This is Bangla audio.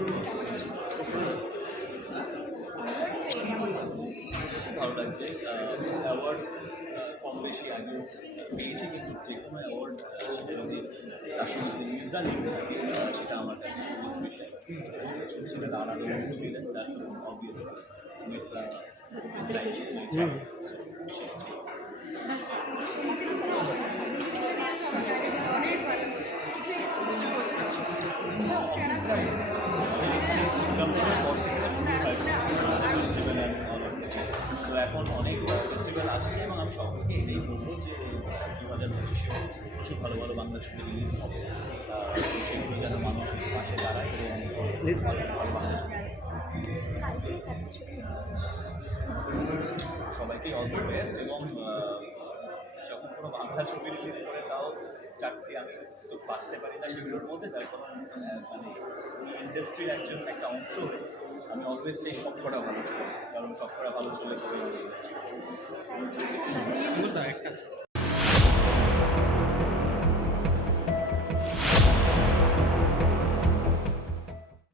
লাগছে খুব ভালো লাগছে অ্যাওয়ার্ড কম বেশি আগেও পেয়েছি কিন্তু যে কোনো অ্যাওয়ার্ড সেটা যদি তার সঙ্গে রিজাল্ট লিখতে থাকে আহ, সেটা আমার কাছে খুবই স্পেশাল সেটা দাঁড়ানো ছুটি দেন তার অবভিয়াসলি সো এখন অনেক ফেস্টিভ্যাল আসছে এবং আমি সকলকে এটাই বলব যে দু হাজার পঁচিশে প্রচুর ভালো ভালো বাংলা ছবি রিলিজ হবে। সেগুলো যেন মানুষের পাশে দাঁড়ায় সবাইকে অল দ্য বেস্ট এবং যখন কোনো বাংলা ছবি রিলিজ করে, তাও চারটে আমি বাঁচতে পারি না সেগুলোর মধ্যে তার মানে ইন্ডাস্ট্রির একজন একটা অংশ হয়ে আমি অলওয়েজ সেই সবকটা ভালো চলে। কারণ সবকটা ভালো চলে তবে ইন্ডাস্ট্রি একটা